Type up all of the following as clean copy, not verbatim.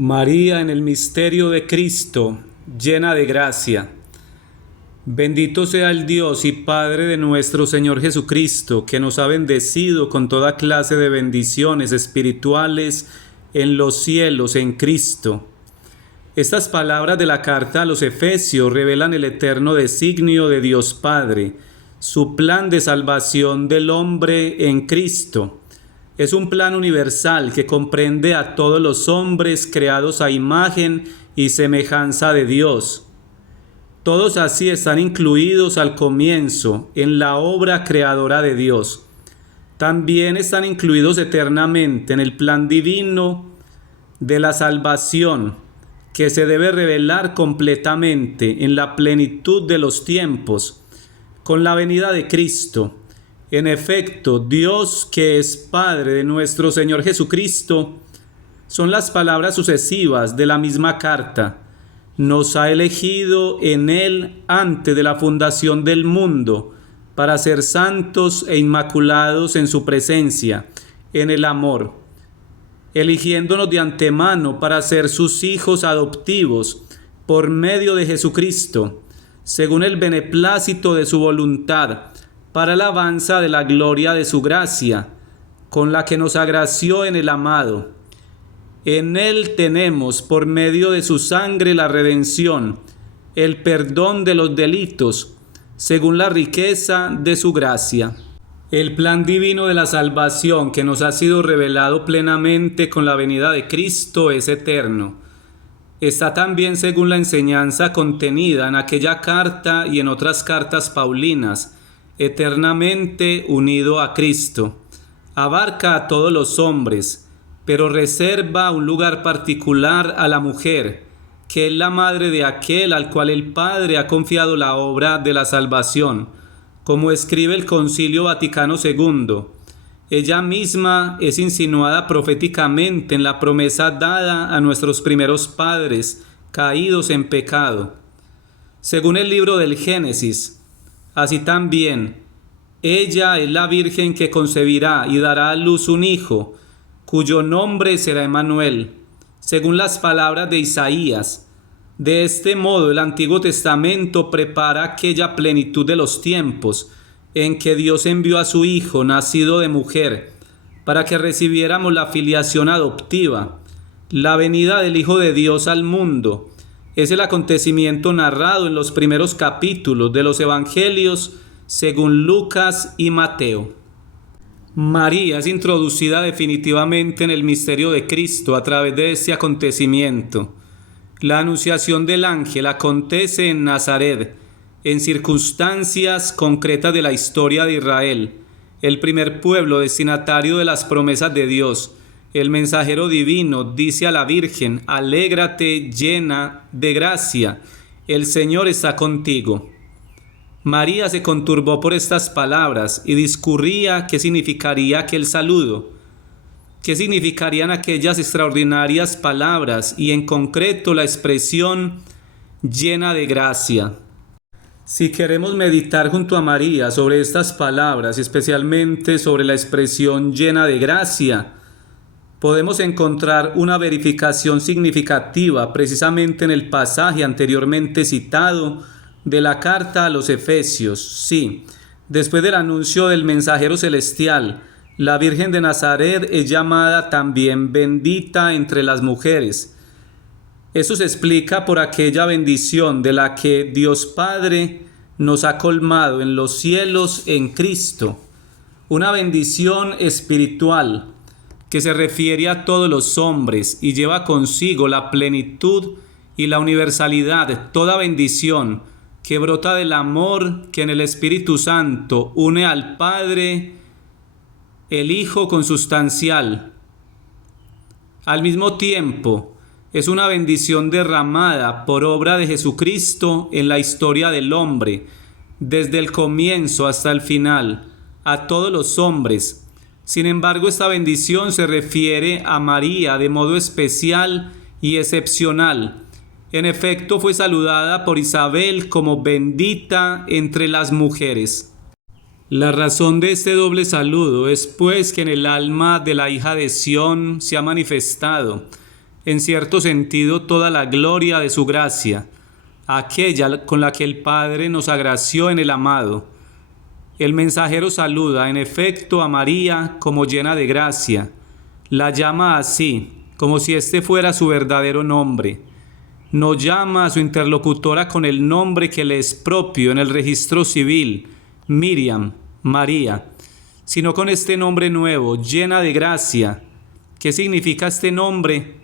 María en el misterio de Cristo, llena de gracia. Bendito sea el Dios y Padre de nuestro Señor Jesucristo, que nos ha bendecido con toda clase de bendiciones espirituales en los cielos en Cristo. Estas palabras de la carta a los Efesios revelan el eterno designio de Dios Padre, su plan de salvación del hombre en Cristo. Es un plan universal que comprende a todos los hombres creados a imagen y semejanza de Dios. Todos así están incluidos al comienzo en la obra creadora de Dios. También están incluidos eternamente en el plan divino de la salvación, que se debe revelar completamente en la plenitud de los tiempos, con la venida de Cristo. En efecto, Dios, que es Padre de nuestro Señor Jesucristo, son las palabras sucesivas de la misma carta. Nos ha elegido en Él antes de la fundación del mundo, para ser santos e inmaculados en su presencia, en el amor, eligiéndonos de antemano para ser sus hijos adoptivos por medio de Jesucristo, según el beneplácito de su voluntad, para alabanza de la gloria de su gracia, con la que nos agració en el amado. En Él tenemos, por medio de su sangre, la redención, el perdón de los delitos, según la riqueza de su gracia. El plan divino de la salvación que nos ha sido revelado plenamente con la venida de Cristo es eterno. Está también según la enseñanza contenida en aquella carta y en otras cartas paulinas, eternamente unido a Cristo. Abarca a todos los hombres, pero reserva un lugar particular a la mujer, que es la madre de aquel al cual el Padre ha confiado la obra de la salvación, como escribe el Concilio Vaticano II. Ella misma es insinuada proféticamente en la promesa dada a nuestros primeros padres, caídos en pecado. Según el libro del Génesis, así también, ella es la Virgen que concebirá y dará a luz un hijo, cuyo nombre será Emmanuel, según las palabras de Isaías. De este modo el Antiguo Testamento prepara aquella plenitud de los tiempos, en que Dios envió a su Hijo, nacido de mujer, para que recibiéramos la filiación adoptiva. La venida del Hijo de Dios al mundo es el acontecimiento narrado en los primeros capítulos de los Evangelios según Lucas y Mateo. María es introducida definitivamente en el misterio de Cristo a través de este acontecimiento. La anunciación del ángel acontece en Nazaret, en circunstancias concretas de la historia de Israel, el primer pueblo destinatario de las promesas de Dios. El mensajero divino dice a la Virgen: alégrate llena de gracia, el Señor está contigo. María se conturbó por estas palabras y discurría qué significaría aquel saludo, qué significarían aquellas extraordinarias palabras y en concreto la expresión llena de gracia. Si queremos meditar junto a María sobre estas palabras, especialmente sobre la expresión llena de gracia, podemos encontrar una verificación significativa precisamente en el pasaje anteriormente citado de la carta a los Efesios. Sí, después del anuncio del mensajero celestial, la Virgen de Nazaret es llamada también bendita entre las mujeres. Eso se explica por aquella bendición de la que Dios Padre nos ha colmado en los cielos en Cristo, una bendición espiritual que se refiere a todos los hombres y lleva consigo la plenitud y la universalidad de toda bendición que brota del amor que en el Espíritu Santo une al Padre, el Hijo consustancial. Al mismo tiempo, es una bendición derramada por obra de Jesucristo en la historia del hombre, desde el comienzo hasta el final, a todos los hombres. Sin embargo, esta bendición se refiere a María de modo especial y excepcional. En efecto, fue saludada por Isabel como bendita entre las mujeres. La razón de este doble saludo es pues que en el alma de la hija de Sión se ha manifestado en cierto sentido, toda la gloria de su gracia, aquella con la que el Padre nos agració en el amado. El mensajero saluda, en efecto, a María como llena de gracia. La llama así, como si este fuera su verdadero nombre. No llama a su interlocutora con el nombre que le es propio en el registro civil, Miriam, María, sino con este nombre nuevo, llena de gracia. ¿Qué significa este nombre?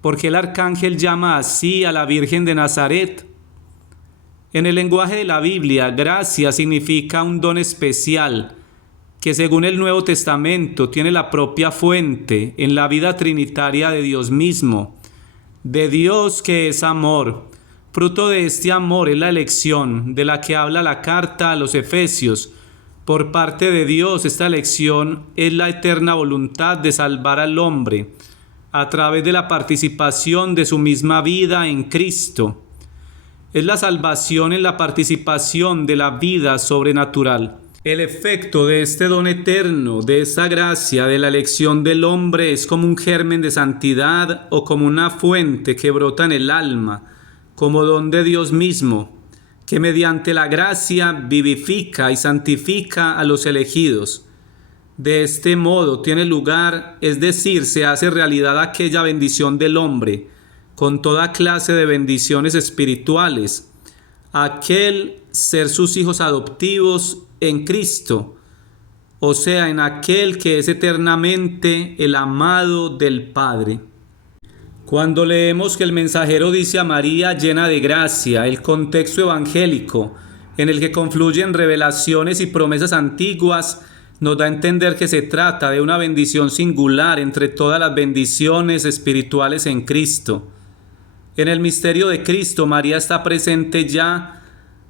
¿Por qué el arcángel llama así a la Virgen de Nazaret? En el lenguaje de la Biblia, gracia significa un don especial que según el Nuevo Testamento tiene la propia fuente en la vida trinitaria de Dios mismo, de Dios que es amor. Fruto de este amor es la elección de la que habla la carta a los Efesios. Por parte de Dios, esta elección es la eterna voluntad de salvar al hombre a través de la participación de su misma vida en Cristo. Es la salvación en la participación de la vida sobrenatural. El efecto de este don eterno, de esta gracia, de la elección del hombre, es como un germen de santidad o como una fuente que brota en el alma, como don de Dios mismo, que mediante la gracia vivifica y santifica a los elegidos. De este modo tiene lugar, es decir, se hace realidad aquella bendición del hombre, con toda clase de bendiciones espirituales, aquel ser sus hijos adoptivos en Cristo, o sea, en aquel que es eternamente el amado del Padre. Cuando leemos que el mensajero dice a María llena de gracia, el contexto evangélico en el que confluyen revelaciones y promesas antiguas nos da a entender que se trata de una bendición singular entre todas las bendiciones espirituales en Cristo. En el misterio de Cristo, María está presente ya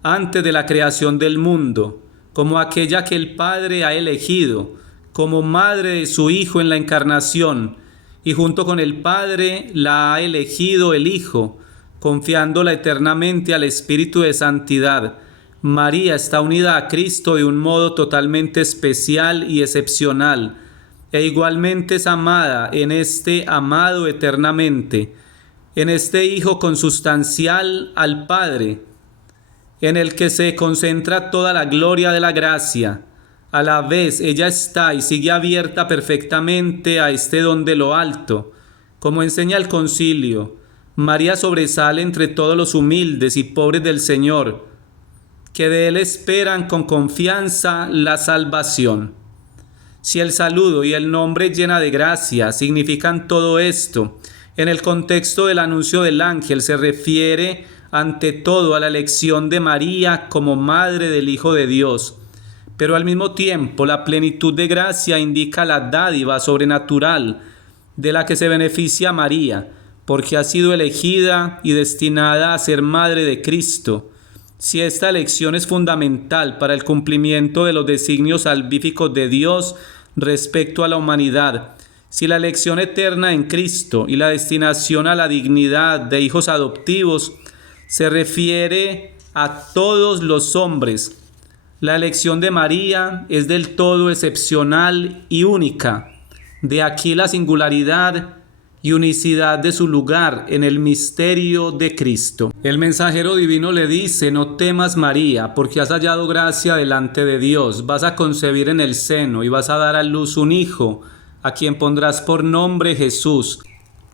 antes de la creación del mundo, como aquella que el Padre ha elegido, como madre de su Hijo en la encarnación, y junto con el Padre la ha elegido el Hijo, confiándola eternamente al Espíritu de Santidad. María está unida a Cristo de un modo totalmente especial y excepcional, e igualmente es amada en este amado eternamente, en este Hijo consustancial al Padre, en el que se concentra toda la gloria de la gracia. A la vez ella está y sigue abierta perfectamente a este don de lo alto. Como enseña el concilio, María sobresale entre todos los humildes y pobres del Señor, que de Él esperan con confianza la salvación. Si el saludo y el nombre llena de gracia significan todo esto, en el contexto del anuncio del ángel se refiere ante todo a la elección de María como madre del Hijo de Dios. Pero al mismo tiempo la plenitud de gracia indica la dádiva sobrenatural de la que se beneficia María, porque ha sido elegida y destinada a ser madre de Cristo. Si esta elección es fundamental para el cumplimiento de los designios salvíficos de Dios respecto a la humanidad, si la elección eterna en Cristo y la destinación a la dignidad de hijos adoptivos se refiere a todos los hombres, la elección de María es del todo excepcional y única. De aquí la singularidad y unicidad de su lugar en el misterio de Cristo. El mensajero divino le dice: no temas, María, porque has hallado gracia delante de Dios. Vas a concebir en el seno y vas a dar a luz un hijo, a quien pondrás por nombre Jesús.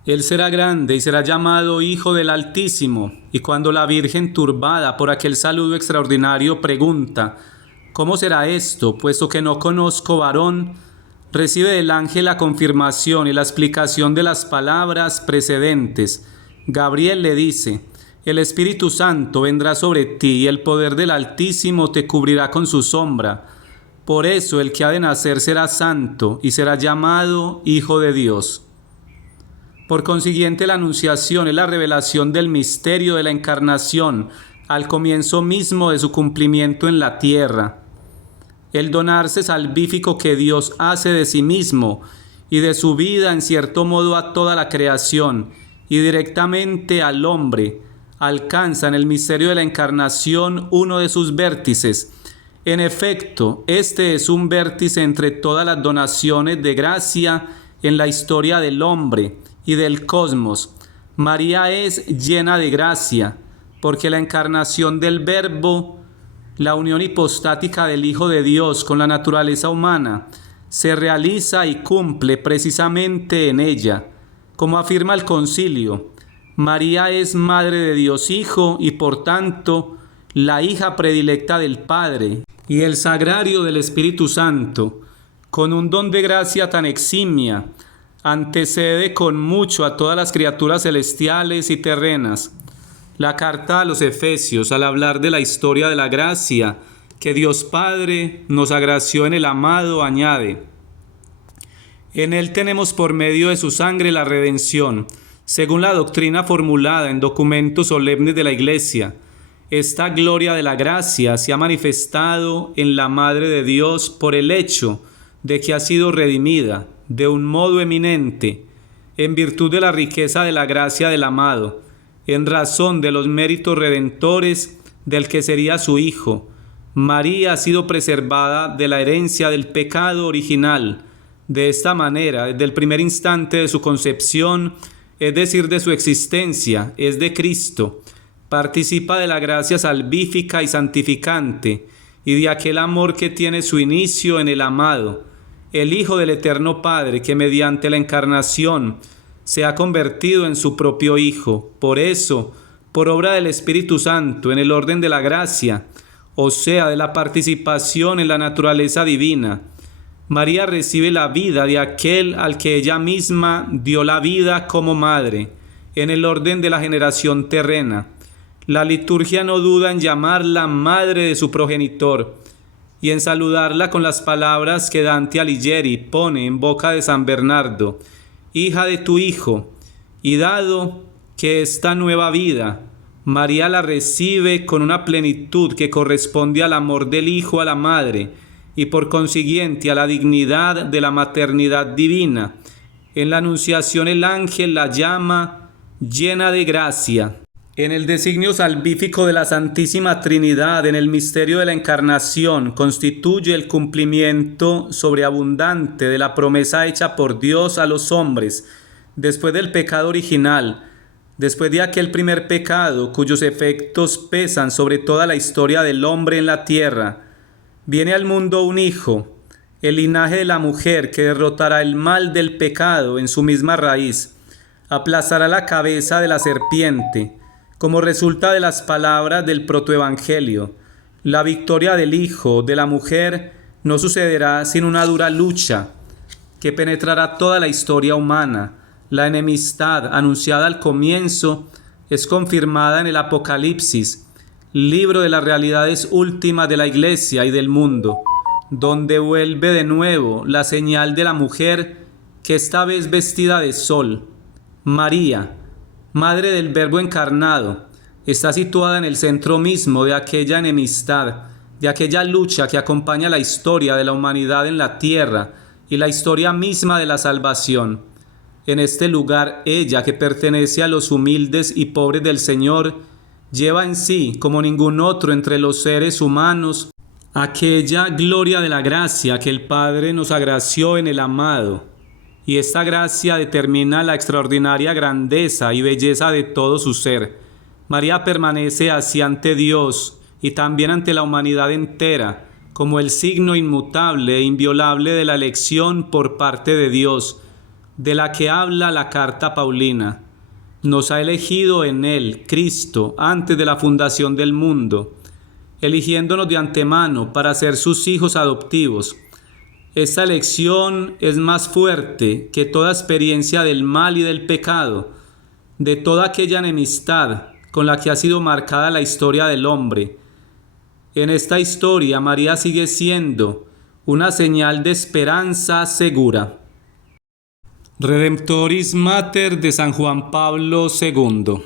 Él será grande y será llamado Hijo del Altísimo. Y cuando la Virgen, turbada por aquel saludo extraordinario, pregunta: ¿cómo será esto, puesto que no conozco varón?, recibe del ángel la confirmación y la explicación de las palabras precedentes. Gabriel le dice: el Espíritu Santo vendrá sobre ti y el poder del Altísimo te cubrirá con su sombra. Por eso el que ha de nacer será santo y será llamado Hijo de Dios. Por consiguiente, la anunciación es la revelación del misterio de la encarnación al comienzo mismo de su cumplimiento en la tierra. El donarse salvífico que Dios hace de sí mismo y de su vida en cierto modo a toda la creación y directamente al hombre, alcanza en el misterio de la encarnación uno de sus vértices. En efecto, este es un vértice entre todas las donaciones de gracia en la historia del hombre y del cosmos. María es llena de gracia, porque la encarnación del Verbo, la unión hipostática del Hijo de Dios con la naturaleza humana, se realiza y cumple precisamente en ella. Como afirma el concilio, María es Madre de Dios Hijo y por tanto la hija predilecta del Padre y el sagrario del Espíritu Santo. Con un don de gracia tan eximia, antecede con mucho a todas las criaturas celestiales y terrenas. La carta a los Efesios, al hablar de la historia de la gracia que Dios Padre nos agració en el amado, añade: en Él tenemos por medio de su sangre la redención, según la doctrina formulada en documentos solemnes de la Iglesia. Esta gloria de la gracia se ha manifestado en la Madre de Dios por el hecho de que ha sido redimida de un modo eminente, en virtud de la riqueza de la gracia del amado, en razón de los méritos redentores del que sería su Hijo. María ha sido preservada de la herencia del pecado original. De esta manera, desde el primer instante de su concepción, es decir, de su existencia, es de Cristo, participa de la gracia salvífica y santificante, y de aquel amor que tiene su inicio en el amado, el Hijo del Eterno Padre, que mediante la encarnación se ha convertido en su propio Hijo. Por eso, por obra del Espíritu Santo, en el orden de la gracia, o sea, de la participación en la naturaleza divina, María recibe la vida de aquel al que ella misma dio la vida como madre, en el orden de la generación terrena. La liturgia no duda en llamarla madre de su progenitor y en saludarla con las palabras que Dante Alighieri pone en boca de San Bernardo: hija de tu Hijo. Y dado que esta nueva vida María la recibe con una plenitud que corresponde al amor del Hijo a la Madre, y por consiguiente a la dignidad de la maternidad divina, en la Anunciación el ángel la llama llena de gracia. En el designio salvífico de la Santísima Trinidad, en el misterio de la Encarnación, constituye el cumplimiento sobreabundante de la promesa hecha por Dios a los hombres, después del pecado original, después de aquel primer pecado cuyos efectos pesan sobre toda la historia del hombre en la tierra. Viene al mundo un hijo, el linaje de la mujer, que derrotará el mal del pecado en su misma raíz, aplastará la cabeza de la serpiente, como resulta de las palabras del protoevangelio. La victoria del hijo de la mujer no sucederá sin una dura lucha que penetrará toda la historia humana. La enemistad anunciada al comienzo es confirmada en el Apocalipsis, libro de las realidades últimas de la Iglesia y del mundo, donde vuelve de nuevo la señal de la mujer, que esta vez vestida de sol. María, Madre del Verbo encarnado, está situada en el centro mismo de aquella enemistad, de aquella lucha que acompaña la historia de la humanidad en la tierra y la historia misma de la salvación. En este lugar, ella, que pertenece a los humildes y pobres del Señor, lleva en sí, como ningún otro entre los seres humanos, aquella gloria de la gracia que el Padre nos agració en el amado. Y esta gracia determina la extraordinaria grandeza y belleza de todo su ser. María permanece así ante Dios y también ante la humanidad entera, como el signo inmutable e inviolable de la elección por parte de Dios, de la que habla la carta paulina. Nos ha elegido en Él, Cristo, antes de la fundación del mundo, eligiéndonos de antemano para ser sus hijos adoptivos. Esta elección es más fuerte que toda experiencia del mal y del pecado, de toda aquella enemistad con la que ha sido marcada la historia del hombre. En esta historia, María sigue siendo una señal de esperanza segura. Redemptoris Mater de San Juan Pablo II.